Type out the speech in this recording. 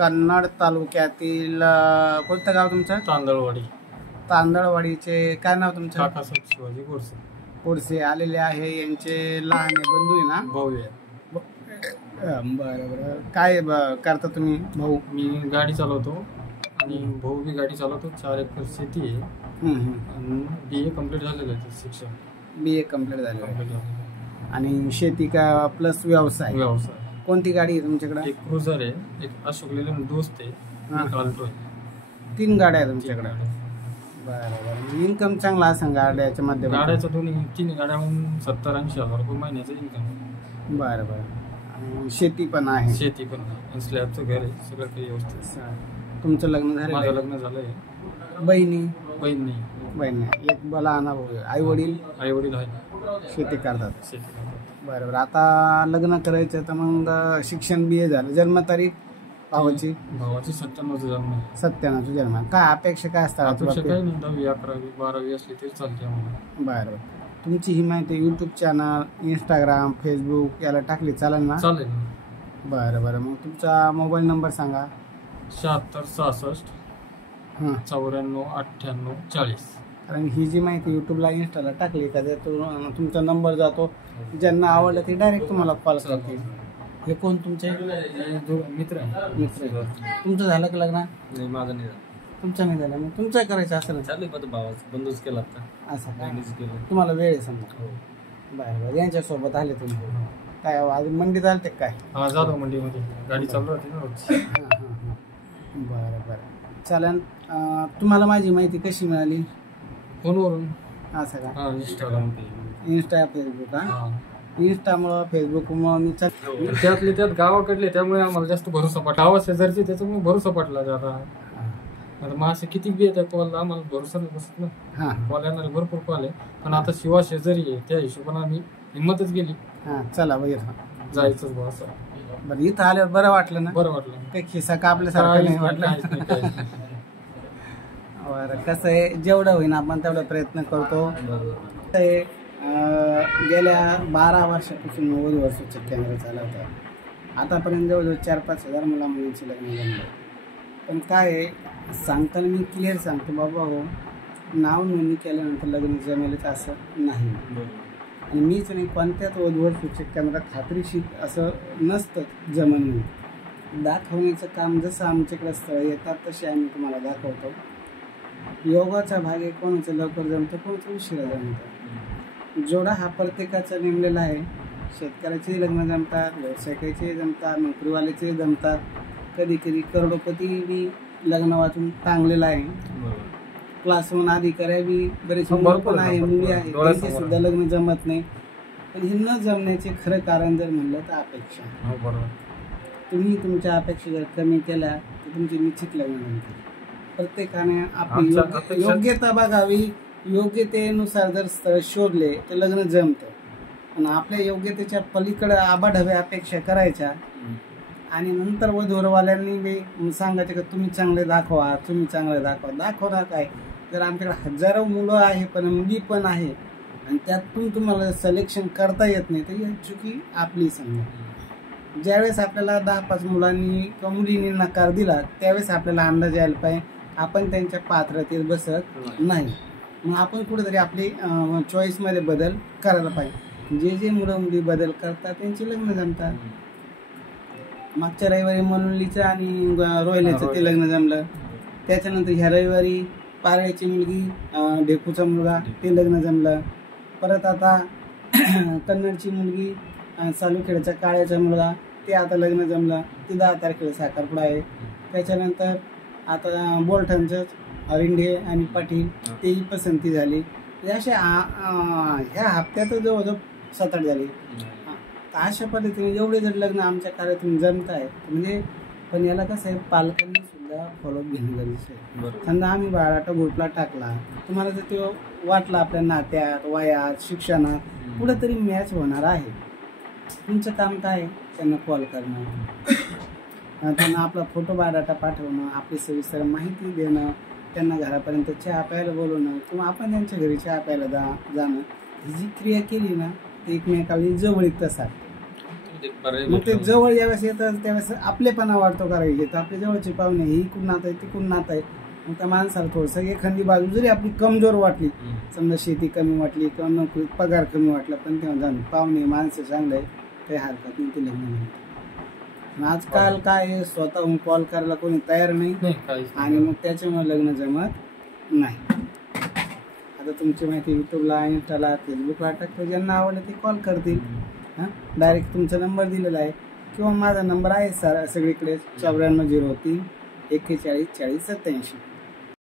कन्नड तालुक्यातील कोणतं गाव तुमचं? तांदळवाडी. तांदळवाडीचे काय नाव तुमचं? काकासाहेब शिवाजी गोडसे. गोडसे आलेले आहे. यांचे लहान बंधू आहे ना? भाऊ आहे. बरं बरं. काय करता तुम्ही भाऊ? मी गाडी चालवतो आणि भाऊ बी गाडी चालवतो. 4 एकर शेती आहे. BA कंप्लीट झालेलं आहे शिक्षण. BA कंप्लीट झालेलं आहे. आणि शेती का प्लस व्यवसाय? व्यवसाय. कोणती गाडी आहे तुमच्याकडे? एक क्रुझर आहे, एक अशोक लेलँड दोस्त आहे, एक अल्टो आहे. 3 गाड्या आहे तुमच्याकडे? बरं. इन्कम चांगला असेल गाड्याच्या माध्यमातून? गाड्याचं दोन्ही 3 गाड्याहून 70-80 हजार रुपये महिन्याचं इन्कम. बरं. शेती पण आहे? शेती पण आहे. स्लॅबचं घर आहे. सगळं काही व्यवस्थित. तुमचं लग्न झालं? माझं लग्न झालंय. बहीण नाही. एक मला आणा. आई वडील आहे. शेती करतात. बरोबर. आता लग्न करायचं तर मग शिक्षण BA झालं. जन्मतारीख भावाची? 97 जन्म. 97 जन्म. काय अपेक्षा काय असतात? अपेक्षा काही नाही. 10वी 11वी 12वी असली तरी चालते आम्हाला. बरोबर. तुमची ही माहिती यूट्यूब चॅनल, इंस्टाग्राम, फेसबुक याला टाकली चालेल ना? चालेल. बरं. मग तुमचा मोबाईल नंबर सांगा. 76 66 94 98 40. कारण ही जी माहिती यूट्यूबला इंस्टाला टाकली का तुमचा नंबर जातो. ज्यांना आवडलं ते डायरेक्ट तुम्हाला कॉल करतील. हे कोण तुमचे मित्र? तुमचं झालं का लग्न? नाही, माझं नाही झालं. तुमचं नाही झालं? मग तुमचं करायचं असेल? चालू आहे भावाचं. बंदूच केला आता. असं काय? तुम्हाला वेळ आहे समजा? बरं. यांच्यासोबत आले तुम्ही काय? आज मंडीत आलते काय? हा, झालं मंडीमध्ये. गाडी चालू राहते ना रोज. बरं. चालेल. तुम्हाला माझी माहिती कशी मिळाली? फोनवरून. असं का? Insta Facebook? इंस्टामुळं फेसबुकमुळं मी त्यातले त्यात गावाकडले, त्यामुळे आम्हाला जास्त भरोसा पडला. गावा शेजारची, त्याच्यामुळे भरोसा पडला जरा. आता मग असं किती बी येतात कॉल, आम्हाला भरोसा नाही बसत ना. कॉल येणारे भरपूर कॉल आहे, पण आता शिवा शेजारी आहे त्या हिशोबाने आम्ही हिंमतच गेली. चला जायचंच बा असं. बरं. इथं आल्यावर बरं वाटलं ना? बरं वाटलं. काही खिसा कापल्यासारखं नाही वाटलं? बरं. कसं आहे, जेवढं होईना आपण तेवढा प्रयत्न करतो. गेल्या 12 वर्षापासून 90 वर्षाचं केंद्र चालवतं. आतापर्यंत जवळजवळ 4-5 हजार मुला मुलींची लग्न जमलं. पण काय आहे सांगताना मी क्लिअर सांगतो, बाबा हो, नाव नोंदणी केल्यानंतर लग्न जमेलच असं नाही. आणि मीच नाही, कोणत्याच वधूवर सूचक केंद्रात खात्रीशीर असं नसतं जमन म्हणून. दाखवण्याचं काम जसं आमच्याकडे स्थळ येतात तसे आम्ही तुम्हाला दाखवतो. योगाचा भाग आहे, कोणाचं लवकर जमतं, कोणाचं उशिरा जमतं. जोडा हा प्रत्येकाचा नेमलेला आहे. शेतकऱ्याचे लग्न जमतात, व्यावसायिकाचे जमतात, नोकरीवाल्याचे जमतात. कधी करोडपती बी लग्न वाचून टांगलेला आहे. क्लास 1 अधिकारी बी बरेच पण आहे, मुली आहे, त्यांचे सुद्धा लग्न जमत नाही. पण हे न जमण्याचे खरं कारण जर म्हणलं तर अपेक्षा. तुम्ही तुमच्या अपेक्षा जर कमी केल्या तर तुमची निश्चित लग्न जमते. प्रत्येकाने आपली योग्यता बघावी. योग्यतेनुसार जर स्थळ शोधले तर लग्न जमतं. पण आपल्या योग्यतेच्या पलीकडे आबाढव्या अपेक्षा करायच्या आणि नंतर वधूवरवाल्यांनी बी सांगायचं की तुम्ही चांगले दाखवा, तुम्ही चांगले दाखवा काय. जर आमच्याकडे हजारो मुलं आहे पण मुली पण आहे आणि त्यातून तुम्हाला सिलेक्शन करता येत नाही तर ही चुकी आपली समजा. ज्यावेळेस आपल्याला 10-5 मुलांनी किंवा मुलींनी नकार दिला त्यावेळेस आपल्याला अंदाज यायला पाहिजे आपण त्यांच्या पात्रतेत बसत नाही. मग आपण कुठेतरी आपली चॉईसमध्ये बदल करायला पाहिजे. जे मुलं मुली बदल करतात त्यांची लग्न जमतात. मागच्या रविवारी मनोलीचं आणि रोहिल्याचं ते लग्न जमलं. त्याच्यानंतर ह्या रविवारी पारळ्याची मुलगी, ढेकूचा मुलगा ते लग्न जमलं. परत आता कन्नडची मुलगी, सालुखेडचा काळ्याचा मुलगा ते आता लग्न जमलं. ते 10 तारखेला साखरपुडा आहे. त्याच्यानंतर आता बोलठांचं रिंढे आणि पाटील तेही पसंती झाली. अशा ह्या हप्त्यात जवळजवळ 7-8 झाली. अशा पद्धतीने एवढे जर लग्न आमच्या कार्यातून जमत आहे म्हणजे. पण याला कसं आहे, पालकांनी सुद्धा फॉलोअप घेणं गरजेचं आहे. समजा आम्ही बाळाटा ग्रुपला टाकला, तुम्हाला जर तो वाटला आपल्या नात्यात, वयात, शिक्षणात कुठेतरी मॅच होणार आहे, तुमचं काम काय? त्यांना कॉल करणं, त्यांना आपला फोटो बायोडाटा पाठवणं, आपली सविस्तर माहिती देणं, त्यांना घरापर्यंत चहा प्यायला बोलवणं किंवा आपण त्यांच्या घरी चहा प्यायला जाणं. ही जी क्रिया केली ना ती एकमेकाला जवळीकता साधते. मग ते जवळ ज्यावेळेस येतात त्यावेळेस आपलेपणा वाटतो करायचे. तर आपल्या जवळचे पाहुणे ही कुठं नात आहे तिकडून नात आहे. मग त्या माणसाला थोडंसं एखादी बाजू जरी आपली कमजोर वाटली, समजा शेती कमी वाटली किंवा नोकरी पगार कमी वाटला, पण तेव्हा जाऊन पाहुणे माणसं चांगलं आहे काही हरकत नाही ते लग्न म्हणतात. आजकाल काय स्वतःहून कॉल करायला कोणी तयार नाही आणि मग त्याच्यामुळे लग्न जमत नाही. आता तुमची माहिती युट्यूबला, इंस्टाला, फेसबुकला टाकतो, ज्यांना आवडलं ते कॉल करतील. हां, डायरेक्ट तुमचा नंबर दिलेला आहे किंवा माझा नंबर आहे सगळीकडे 9403 41 40 87.